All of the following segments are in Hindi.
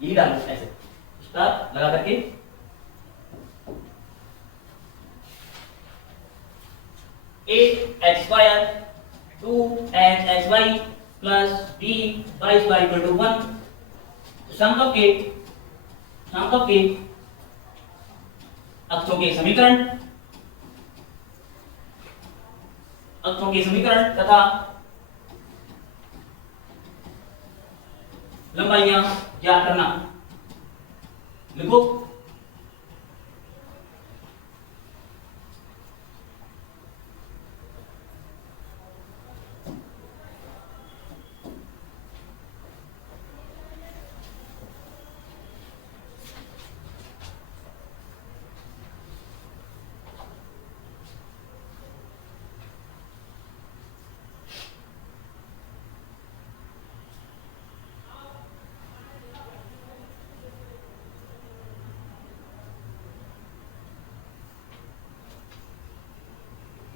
यही डालो ऐसे स्टार लगा करके। A x square 2xy plus b y square equal to 1। Sum of के अक्षों के समीकरण तथा लंबाइयां ज्ञात करना। लिखो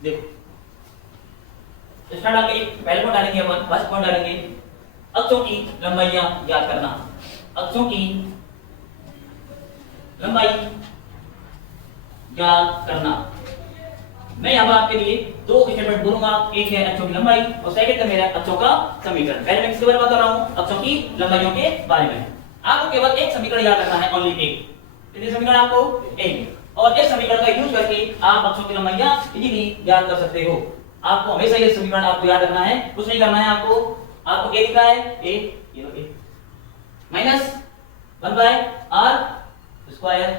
देखो स्टार्ट डालेंगे, पहले पॉइंट डालेंगे अपन, फर्स्ट पॉइंट डालेंगे अक्षों की लंबाइयां ज्ञात करना। अक्षों की लंबाई ज्ञात करना। मैं यहाँ पर आपके लिए दो स्टेटमेंट बोलूंगा, एक है अक्षों की लंबाई और सेकंड है मेरा अक्षों का समीकरण। पहले मैं किसके बारे में बात कर रहा हूँ? अक्षों की लंबाइयों के बारे में। आपको केवल एक समीकरण याद रखना है, ओनली एक। कितने समीकरण आपको? एक। और इस समीकरण का यूज करके आप अक्षों की लंबाइयां इजीली ज्ञात कर सकते हो। आपको हमेशा ये समीकरण आपको याद रखना है, कुछ नहीं करना है आपको। आपको ए दिखा है, ए ये लो, a minus 1 by r square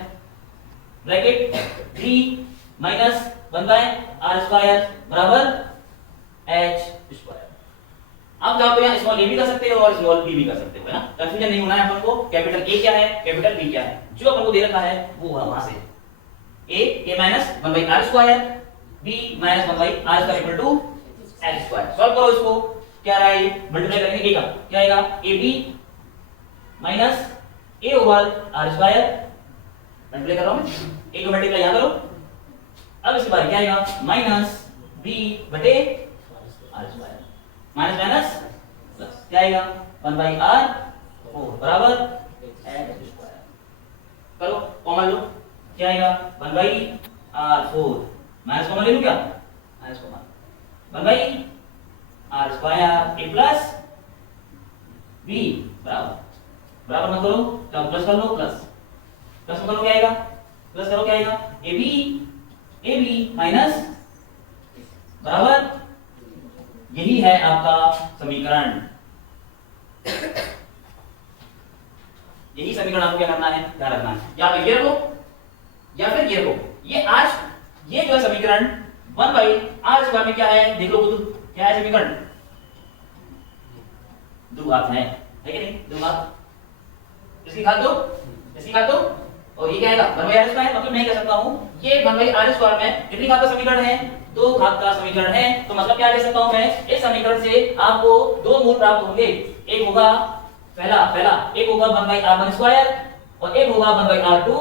bracket 3 minus 1 by r square बराबर एच स्क्वायर। आप चाहो तो यहाँ स्मॉल ए भी कर सकते हो और स्मॉल बी भी कर सकते हो, है ना। कंफ्यूजन नहीं होना है अपन को। कैपिटल ए क्या है, कैपिटल बी क्या है, जो अपन को दे रखा है वो वहां से a minus 1 by r square, b minus 1 by r square equal to h square. Solve करो इसको, क्या आ रहा है? मल्टीप्लाई करेंगे a का, क्या आएगा? ab minus a over r square. Multiply कर रहा हूं मैं, a को मल्टीप्लाई यहां करो। अब इसके बाद क्या आएगा? माइनस b बटे r square, minus minus plus, क्या आएगा? 1 बाई आर 4 बराबर एच स्क्वायर। करो कॉमन लो, क्या आएगा? 1 बाई आर 4 माइनस कॉमन ले लूं क्या? Minus common 1 by r square a plus b बराबर मत करो, तब प्लस कर लो, प्लस करो, क्या आएगा? प्लस करो, क्या आएगा? ए बी माइनस बराबर, यही है आपका समीकरण। यही समीकरण आपको क्या करना है? ध्यान रखना है। या फिर ये रखो या फिर ये रखो। ये जो समीकरण 1 बाई आर स्क्वायर में क्या है? देख लो खुद, क्या है समीकरण? द्विघात है कि नहीं? द्विघात। इसकी घात दो और ये क्या आएगा? 1 बाई आर स्क्वायर। मतलब मैं कह सकता हूं ये 1 बाई आर स्क्वायर में कितनी घात का समीकरण है? 2 घात का समीकरण है। तो मतलब क्या कह सकता हूं मैं? इस समीकरण से आपको दो मूल प्राप्त होंगे। एक होगा पहला एक होगा 1 बाई आर 1 स्क्वायर और एक होगा 1 बाई आर 2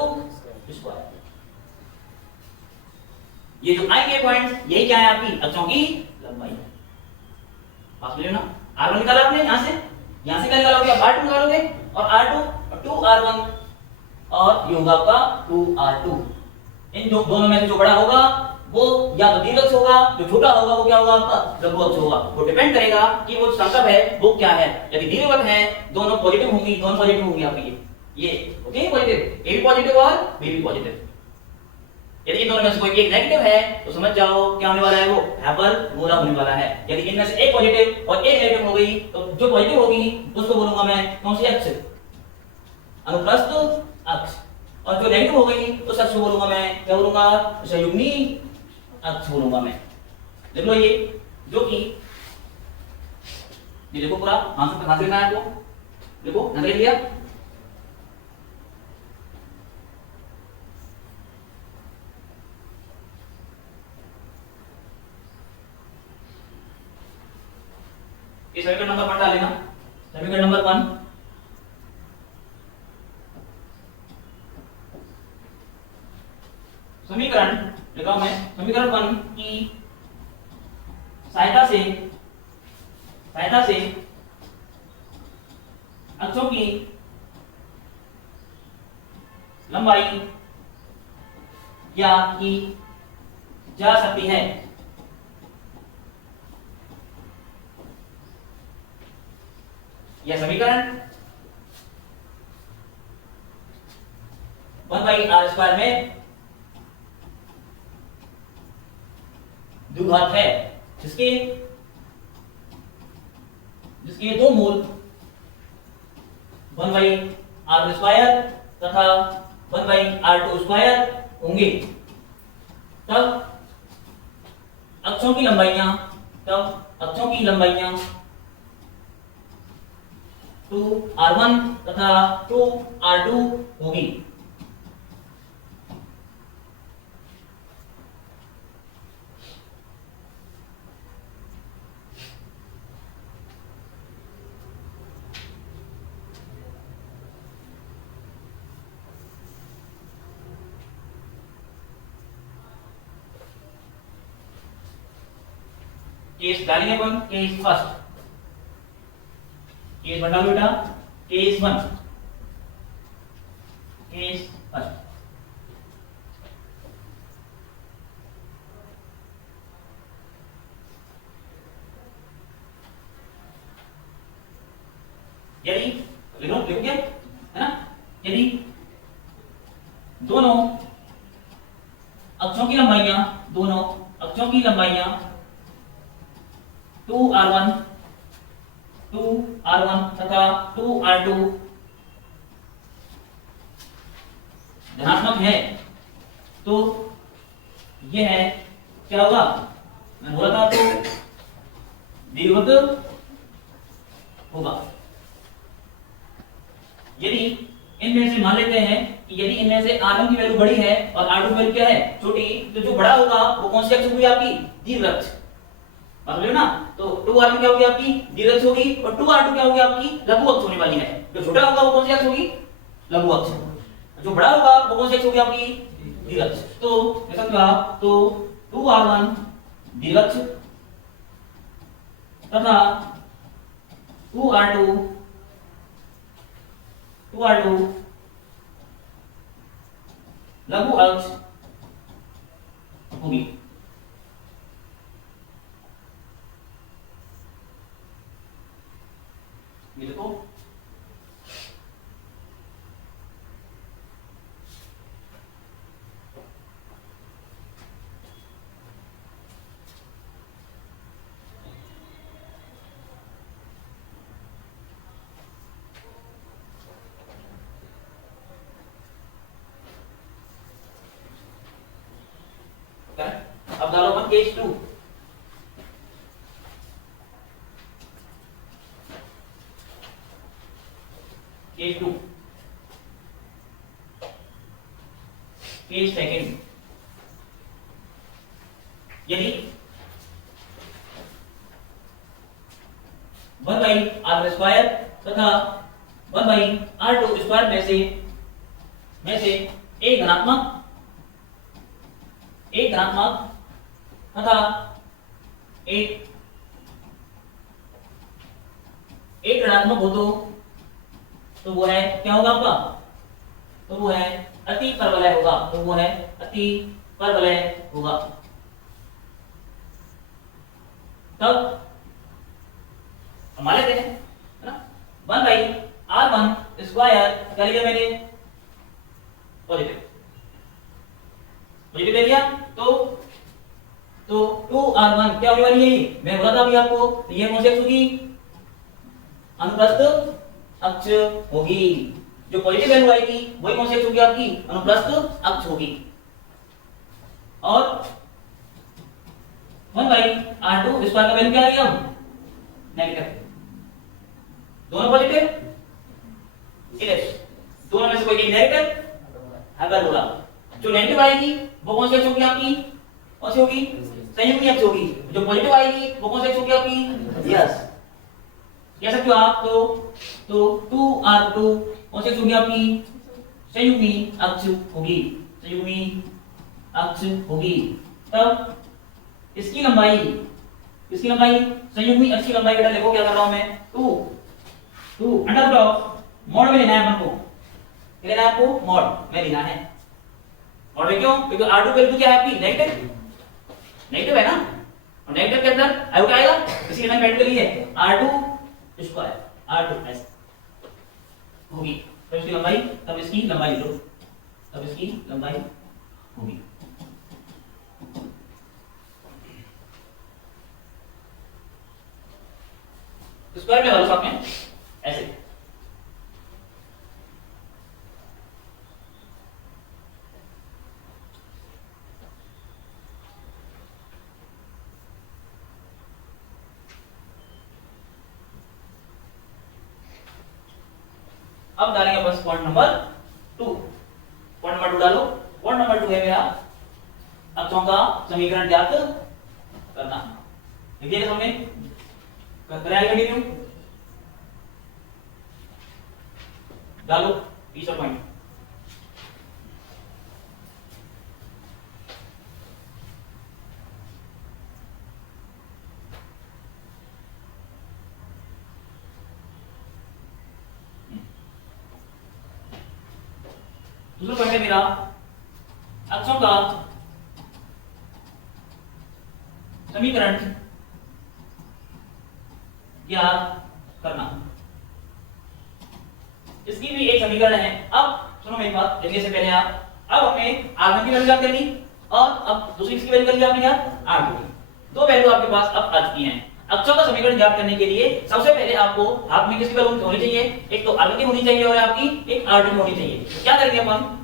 स्क्वायर। ये जो आएंगे पॉइंट्स, यही क्या है? आपकी अक्षों की लंबाई। पास में ना r1 निकाला आपने, यहां से क्या निकालोगे? r2 निकालोगे और r2 और 2r1 और ये होगा आपका 2r2। इन दोनों में से जो बड़ा होगा वो या तो दीर्घ होगा, जो छोटा होगा वो क्या होगा? आपका लघु अक्ष होगा। वो डिपेंड करेगा कि वो संकल्प है वो क्या है। यदि दीर्घ है दोनों पॉजिटिव होंगी, दोनों पॉजिटिव होंगी आपकी। ये ओके पॉजिटिव, ए भी पॉजिटिव और बी भी पॉजिटिव। यदि इन दोनों में से कोई एक नेगेटिव है तो समझ जाओ क्या होने वाला है? वो हाइपरबोला होने वाला है। यदि इनमें से एक पॉजिटिव और एक नेगेटिव हो गई तो जो पॉजिटिव होगी उसको बोलूंगा मैं कौन सी अक्ष? अनुप्रस्थ अक्ष। और जो नेगेटिव हो गई उस अक्ष को बोलूंगा मैं, क्या बोलूंगा? संयुग्मी अक्ष बोलूंगा मैं। देख लो ये जो कि ये देखो पूरा हाथ से लिखना है आपको। देखो नजर लिया, ये समीकरण नंबर 1 डाल लेना। समीकरण नंबर 1, समीकरण लिखा मैं, समीकरण 1 की सहायता से अक्षों की लंबाई क्या की जा सकती है। यह समीकरण 1/r² में द्विघात है, जिसके दो मूल 1/r² तथा 1/r² होंगे। तब अक्षों की लंबाइयां 2r1 तथा 2r2 होगी। केस डालेंगे अपन, केस फर्स्ट, केस 1 डालो बेटा, केस 1, केस फर्स्ट। यदि लिखोगे है ना, यदि दोनों अक्षों की लंबाइयां 2r1 तथा 2r2 धनात्मक है, तो यह क्या होगा, मैंने बोला था, तो दीर्घवृत्त होगा। यदि इनमें से मान लेते हैं कि यदि इनमें से r1 की वैल्यू बड़ी है और r2 की वैल्यू क्या है, छोटी, तो जो बड़ा होगा वो कौन सी अक्ष होगी आपकी, दीर्घवृत्त। समझ लो ना, तो 2r1 क्या होगी आपकी, दीर्घवृत्त होगी, और 2r2 क्या होगी आपकी, लघु अक्ष होने वाली है। जो छोटा होगा वो कौन सी अक्ष होगी, लघु अक्ष, जो बड़ा होगा वो कौन सी अक्ष होगी आपकी, दीर्घवृत्त। तो ऐसा क्या, तो 2r1 दीर्घवृत्त तथा 2r2 लघु अक्ष होगी। ये देखो, अब डालो अपन केस 2, केस सेकंड। यदि 1/r² तथा 1/r2² में से एक धनात्मक तथा एक ऋणात्मक हो, तो वो है क्या होगा आपका, तो वो है अति परवलय होगा। तब हम मान लेते हैं, है ना, 1/r1² क्या लिया मैंने, पॉजिटिव ले लिया, तो 2r1 क्या होने वाली है, मैं बोला था अभी आपको, ये कौन सी अक्ष होगी, अनुप्रस्थ अक्ष होगी। जो पॉजिटिव वैल्यू आएगी वही कौन सी अक्ष होगी आपकी, अनुप्रस्थ अक्ष होगी। और 1/r2² का वैल्यू क्या आ गया, नेगेटिव, दोनों पॉजिटिव, दोनों में से कोई एक नेगेटिव अगर होगा, जो नेगेटिव आएगी वो कौन सी अक्ष होगी आपकी, कौन सी होगी, संयुग्मी अक्ष होगी। जो पॉजिटिव आएगी वो कौन सी अक्ष होगी आपकी, यस, कह सकते हो आप। तो 2r2 कौन सी अक्ष होगी आपकी, संयुग्मी अक्ष होगी। तब इसकी लंबाई संयुग्मी अक्ष की लंबाई बेटा लिखो, क्या कर रहा हूं मैं, 2 अंडर रूट ऑफ, मोड में लेना है अपन को, लेना है आपको मॉड में लेना है। मॉड में क्यों? क्योंकि R2 वैल्यू क्या है आपकी नेगेटिव, नेगेटिव है ना, और नेगेटिव के अंदर I क्या आएगा, इसलिए मैंने मेड के लिए R2 स्क्वायर, R2 ऐसे होगी, तब इसकी लंबाई, तब इसकी लंबाई लो, तब इसकी लंबाई होगी। स्क्वायर में वालों साथ में ऐसे, अब डालेंगे बस पॉइंट नंबर 2। पॉइंट नंबर 2 डालो। पॉइंट नंबर 2 है मेरा अक्षों का समीकरण ज्ञात करना। देखिए हमने करेंगे कंटिन्यू, डालो तीसरा पॉइंट। दूसरा पॉइंट है मेरा अक्षों का समीकरण ज्ञात करना। इसकी भी एक समीकरण है। अब सुनो मेरी बात, लिखने से पहले आप, अब हमें R1 की वैल्यू ज्ञात करनी और अब दूसरी किसकी वैल्यू कर ली आपने ज्ञात, R2 की। दो वैल्यू आपके पास अब आ चुकी हैं। अक्षों का समीकरण ज्ञात करने के लिए सबसे पहले आपको हाथ में किसकी वैल्यू होनी चाहिए, एक तो R1 की होनी चाहिए और आपकी एक R2 की होनी चाहिए। क्या करेंगे अपन,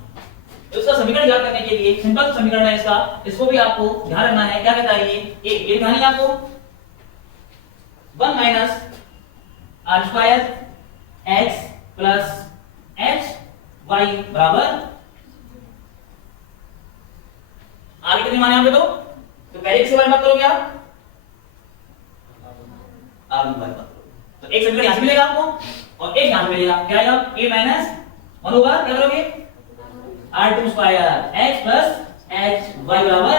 इसका समीकरण ज्ञात करने के लिए सिंपल समीकरण है इसका, इसको भी आपको ध्यान रखना है। क्या कहता है ये लिखना है आपको 1 minus R square x plus h y बराबर आगे कितने माने आपके, तो पहले किसके बारे में बात करोगे आप, R1 के बारे में बात करोगे। तो एक समीकरण यहां से मिलेगा आपको और एक यहां से मिलेगा, क्या आएगा a माइनस 1 होगा, क्या करोगे R2 square x plus h y बराबर,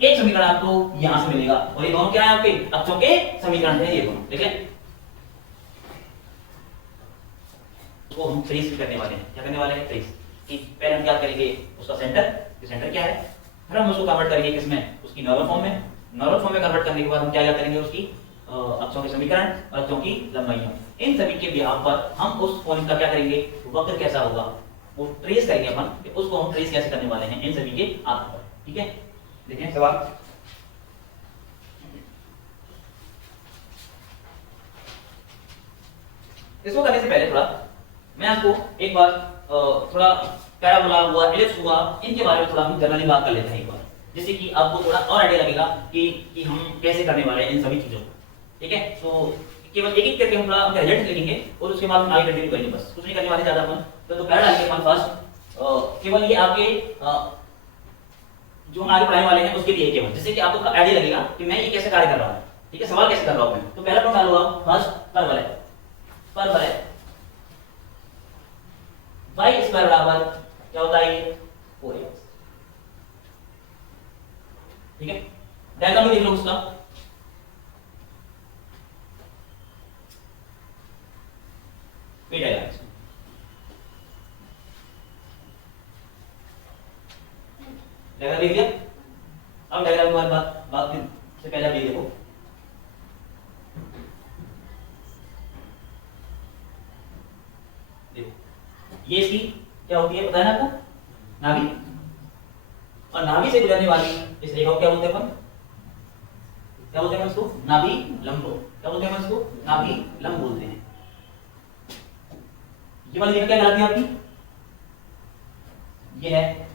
एक समीकरण आपको यहां से मिलेगा और ये दोनों क्या है आपके अक्षों के समीकरण है ये दोनों। ठीक है, तो हम ट्रेस करने वाले हैं। क्या करने वाले हैं, ट्रेस कि पहले हम क्या करेंगे उसका सेंटर, ये सेंटर क्या है, फिर हम उसको कन्वर्ट करेंगे किसमें, उसकी नॉर्मल फॉर्म में। नॉर्मल फॉर्म में कन्वर्ट करने के बाद हम क्या करेंगे, उसकी अक्षों के समीकरण और अक्षों की लंबाइयां, इन सभी के बिहाफ पर हम उस पॉइंट का क्या करेंगे, वक्र कैसा होगा वो ट्रेस करेंगे अपन, उसको हम ट्रेस कैसे करने वाले हैं इन सभी के आधार पर। ठीक है, देखिए सवाल, इसको करने से पहले थोड़ा मैं आपको एक बार थोड़ा पैराबोला हुआ, एलिप्स हुआ, इनके बारे में थोड़ा हम जनरली बात कर लेते हैं एक बार, जिससे कि आपको थोड़ा और आइडिया लगेगा कि हम कैसे करने वाले हैं इन सभी चीजों को। ठीक है, तो केवल एक एक करके हम थोड़ा अपने रिजल्ट लिखेंगे और उसके बाद हम आगे कंटिन्यू करेंगे, बस कुछ नहीं करने वाले ज्यादा अपन। तो पहला डालेंगे अपन फर्स्ट, केवल ये आपके जो हम आगे पढ़ाने वाले हैं उसके लिए केवल, जिससे कि आपको आइडिया लगेगा कि मैं ये कैसे कार्य कर रहा हूँ। ठीक है, सवाल कैसे कर रहा हूँ मैं। तो पहला टर्म डालूंगा फर्स्ट परवलय, परवलय y स्क्वायर बराबर क्या होता है ये 4x। ठीक है, डायग्राम भी देख लो उसका, ये डायग्राम देख लिया। अब डायग्राम के बारे में बात से पहले आप ये देखो, ये इसकी क्या होती है पता है ना आपको, नाभि, और नाभि से गुजरने वाली इस रेखा को क्या बोलते हैं अपन, क्या बोलते हैं इसको, नाभि लंब। क्या बोलते हैं इसको, नाभि लंब बोलते हैं। ये वाली रेखा क्या कहलाती है आपकी, ये है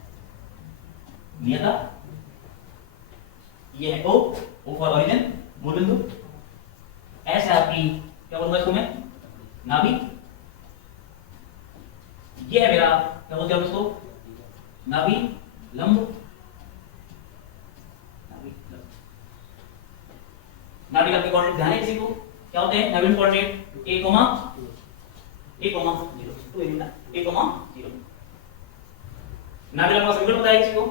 नियता, ये है O फॉर ओरिजिन, मूल बिंदु। S है आपकी क्या बोलूंगा इसको मैं, नाभि। ये है मेरा क्या बोलते हैं उसको, नाभि लंब, नाभि लंब के कोऑर्डिनेट ध्यान है किसी को, क्या होते हैं नाभि कोऑर्डिनेट a, a, 0, तो ये ना a, 0। नाभि लंब का समीकरण पता है किसी को,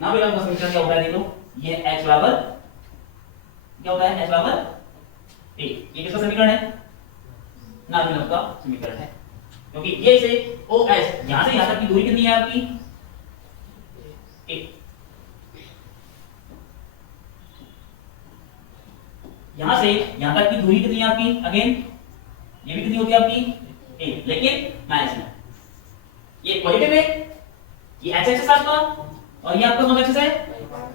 नाभि लंब का समीकरण क्या होता है, देखो ये h बराबर क्या होता है, h बराबर a। ये किसका समीकरण है, नाभि लंब का समीकरण है। क्योंकि ये से OS यहां से यहां तक की दूरी कितनी है आपकी 1, यहां से यहां तक की दूरी कितनी है आपकी अगेन ये भी कितनी होती है आपकी 1, लेकिन माइनस में ये पॉजिटिव है, ये x एक्सिस आपका और ये आपका कौन सा एक्सिस है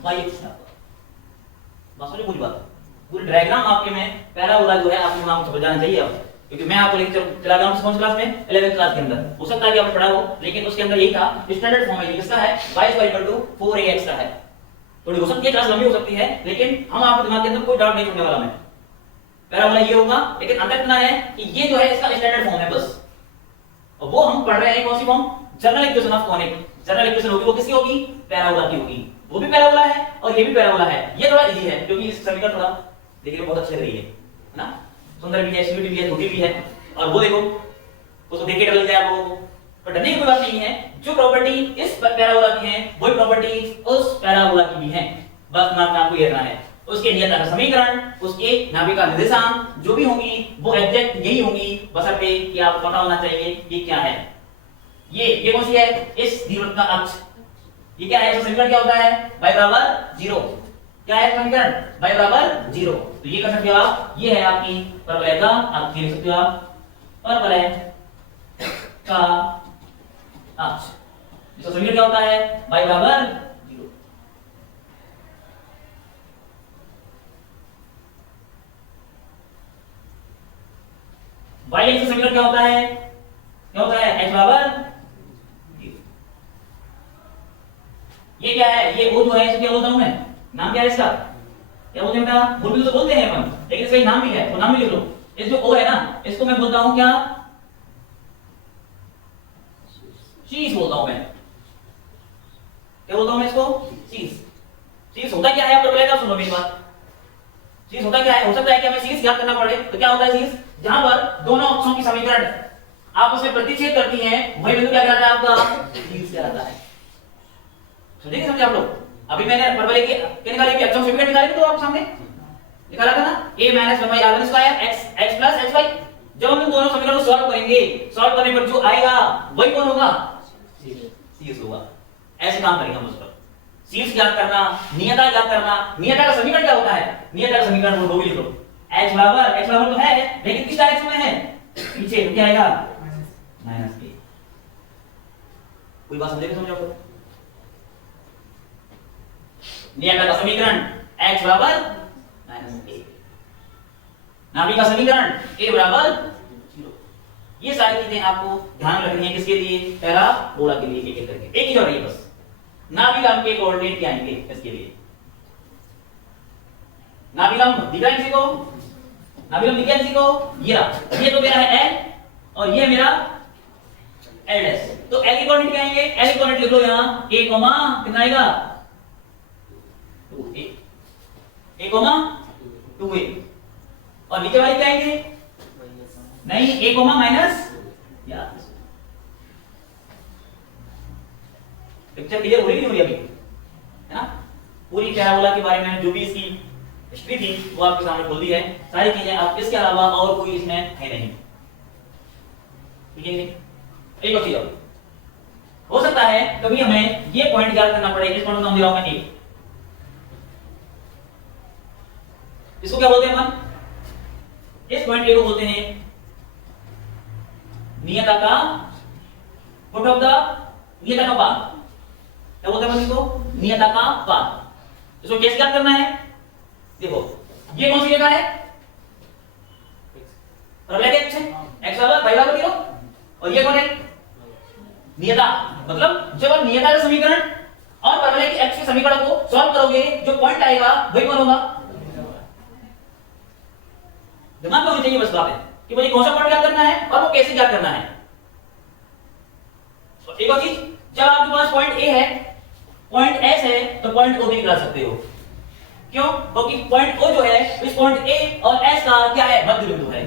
y एक्सिस आपका। बस समझो पूरी बात, पूरी डायग्राम आपके में पैराबोला जो है आपके दिमाग में समझ जाना चाहिए अब, क्योंकि मैं आपको लेक्चर चला गया हूं कौन सी क्लास में 11th क्लास के अंदर, हो सकता है कि आपने पढ़ा हो, लेकिन उसके अंदर यही था स्टैंडर्ड फॉर्म है किसका है y 4ax का है। थोड़ी हो सकती है क्लास लंबी हो सकती है, लेकिन हम आपके दिमाग के अंदर कोई डाउट नहीं छोड़ने वाला मैं। पैराबोला ये होगा, लेकिन अंतर इतना है कि ये जो है इसका स्टैंडर्ड फॉर्म है बस, और वो हम पढ़ रहे हैं कौन सी form general equation of conic. General equation होगी वो किसकी होगी पैराबोला की होगी, वो भी पैराबोला है और ये भी पैराबोला है। ये थोड़ा इजी है क्योंकि इस समीकरण थोड़ा देखिए बहुत अच्छी लग रही है ना, सुंदर भी है, स्वीट भी है, छोटी भी है, और वो देखो उसको देख के डर लग जाए आपको, पर डरने की कोई बात नहीं है। जो प्रॉपर्टी इस पैराबोला की है वही प्रॉपर्टी उस पैराबोला की भी है, बस दिमाग में आपको ये रखना है। उसके नियत का समीकरण, उसके नाभि का निर्देशांक जो भी होंगी वो एग्जैक्ट यही होंगी, बशर्ते कि आपको पता होना चाहिए ये क्या है। ये कौन सी है इस दीर्घवृत्त का अक्ष, ये क्या है, इसका समीकरण क्या होता है y बराबर 0, क्या है समीकरण y बराबर 0, तो ये कर सकते हो आप, ये है आपकी परवलय का अक्ष, लिख सकते हो आप परवलय का अक्ष, इसका समीकरण क्या होता है y बराबर 0। y एक्सिस समीकरण क्या होता है x बराबर, ये क्या है, ये ओ जो है इसे क्या बोलता हूं मैं, नाम क्या है इसका, क्या बोलते हैं बेटा, बुलबुल तो बोलते हैं अपन, लेकिन इसका नाम भी है, तो नाम भी लिख लो। इस जो ओ है ना इसको मैं बोलता हूं क्या, शीश बोलता हूं मैं, क्या बोलता हूं मैं इसको, शीश। शीश होता क्या है आप लोग सुनो मेरी बात, शीश होता क्या है, हो सकता है कि हमें शीश याद करना पड़े, तो क्या होता है शीश, जहां पर दोनों अक्षों की समीकरण आपस में प्रतिच्छेद करती हैं वही बिंदु क्या कहलाता है आपका शीश कहलाता है। समझे समझे आप लोग, अभी मैंने परवलय की क्या निकाली थी, अक्षों समीकरण निकाली थी, तो आप सामने निकाला था ना a minus 1 r1 square x plus hy। जब हम इन दोनों समीकरणों को सॉल्व करेंगे, सॉल्व करने पर जो आएगा वही कौन होगा, शीश होगा। ऐसे काम करेंगे हम उस पर, शीश याद करना, नियता याद करना। नियता का समीकरण क्या होता है, नियता का समीकरण वो भी लिख लो, x बराबर तो है लेकिन किस डायरेक्शन में है, पीछे, तो क्या आएगा माइनस a। कोई बात समझो, नियता का समीकरण x बराबर -a, नाभि का समीकरण a बराबर 0। ये सारी चीजें आपको ध्यान रखनी है, किसके लिए, पैराबोला के लिए, एक एक करके, एक ही जो रही बस। नाभि लंब के कोऑर्डिनेट क्या आएंगे इसके लिए, नाभि लंब दिख रहा है किसी को, नाभि लंब दिख रहा है किसी को, ये तो मेरा है l और ये मेरा l डैश, तो l के कोऑर्डिनेट क्या आएंगे, l के कोऑर्डिनेट लिख लो यहां a, कितना आएगा 2a, a, 2a, और नीचे वाले क्या आएंगे, नहीं a, माइनस, या पिक्चर क्लियर हो रही नहीं हो रही अभी, है ना। पूरी पैराबोला के बारे में जो भी इसकी हिस्ट्री थी वो आपके सामने खोल दी है, सारी चीजें आप, इसके अलावा और कोई इसमें है नहीं, ठीक है। एक और चीज हो सकता है कभी हमें ये पॉइंट याद करना पड़े, इस पॉइंट को नाम दे रहा हूं मैं ए, इसको क्या बोलते हैं अपन, इस पॉइंट ए को बोलते हैं नियता का फुट ऑफ द, नियता का पाथ, क्या बोलते हैं अपन इसको, नियता का पाथ। इसको कैसे याद करना है, देखो ये कौन सी जगह है, परवलय के अक्ष x बराबर y बराबर 0, और ये कौन है नियता, मतलब जब आप नियता का समीकरण और परवलय के अक्ष के समीकरण को सॉल्व करोगे जो पॉइंट आएगा वही कौन होगा, दिमाग में होनी चाहिए बस बात है कि मुझे कौन सा पॉइंट याद करना है और वो कैसे याद करना है। तो एक और चीज, जब आपके पास पॉइंट ए है, पॉइंट एस है, तो पॉइंट ओ भी निकाल सकते हो, क्यों, क्योंकि पॉइंट ओ जो है इस पॉइंट ए और एस का क्या है, मध्य बिंदु है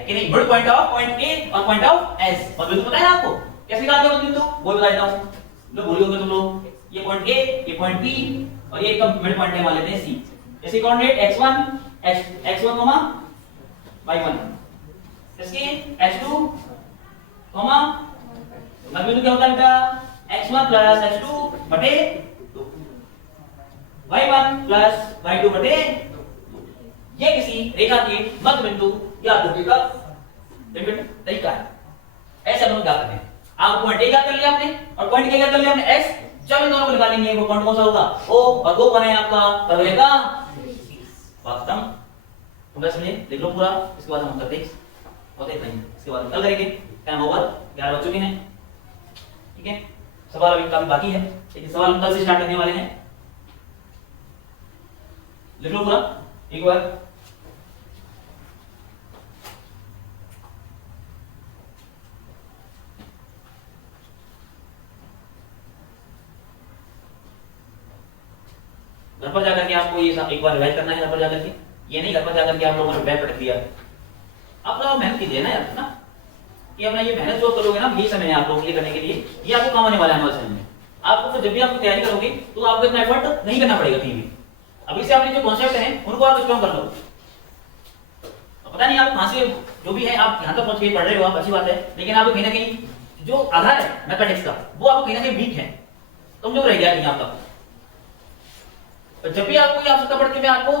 कि नहीं, mid point of point A और पॉइंट ऑफ एस, मध्य बिंदु पता है आपको, कैसे निकालते हो मध्य बिंदु, वो बता देता हूं, लो भूल गए तुम लोग, ये पॉइंट ए, ये पॉइंट बी, और ये एक मिड पॉइंट है मान लेते हैं सी, इसकी कोऑर्डिनेट x1 y1, इसकी h2 बिंदु क्या होता है बेटा? x1 प्लस x2 बटे 2, y1 प्लस y2 बटे 2। ये किसी रेखा के मध्य बिंदु या ध्रुवीय का तरीका है। ऐसे हम लोग क्या करते हैं, आप पॉइंट ए क्या कर लिया आपने और पॉइंट क्या कर लिया आपने x, जब इन दोनों को निकालेंगे वो पॉइंट कौन सा होगा? O, और वो बने आपका तब रहेगा वास्तव। तो बस समझे, लिख लो पूरा, इसके बाद हम करते हैं होते नहीं, इसके बाद कल करेंगे। टाइम ओवर, 11 बज चुके हैं, ठीक है। सवाल अभी काफी बाकी है, लेकिन सवाल हम कल से स्टार्ट करने वाले हैं। लिख लो पूरा एक बार। घर पर जाकर के आपको ये सब एक बार रिवाइज करना है। घर पर जाकर के, ये नहीं घर पर जाकर के आप लोगों ने बैठ पटक दिया। आप लोग मेहनत कीजिए ना यार, ना कि अपना ये मेहनत जो करोगे ना, ये समय है आप लोगों के लिए करने के लिए, ये आपको काम आने वाला है हमारे समय में। आपको फिर जब भी आपकी तैयारी करोगे तो आपको इतना एफर्ट नहीं करना पड़ेगा कहीं भी। अभी से आपने जो कॉन्सेप्ट है उनको आप स्ट्रॉन्ग कर लो। पता नहीं आप कहां से जो भी है आप यहां तक पहुंच के पढ़ रहे हो, आप अच्छी बात है, लेकिन आपको कहीं ना कहीं जो आधार है मैथमेटिक्स का वो आपको कहीं ना कहीं वीक है, कमजोर रह गया कहीं आपका। जब भी आपको ये आवश्यकता पड़ती है, मैं आपको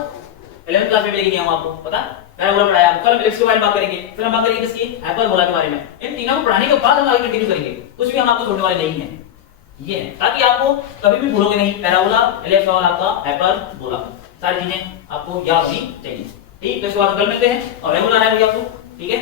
11th क्लास में लेके गया हूं, आपको पता पैराबोला पढ़ाया आपको। कल हम एलिप्स के बारे में बात करेंगे, फिर हम बात करेंगे किसकी? हाइपरबोला के बारे में। इन तीनों को पढ़ाने के बाद हम आगे कंटिन्यू करेंगे, कुछ भी हम आपको छोड़ने वाले नहीं हैं। ये है ताकि आपको कभी भी भूलोगे नहीं, पैराबोला, एलिप्स और आपका हाइपरबोला, सारी चीजें आपको याद होनी चाहिए। ठीक, तो इसके बाद कल मिलते हैं और रेगुलर आना है आपको, ठीक है।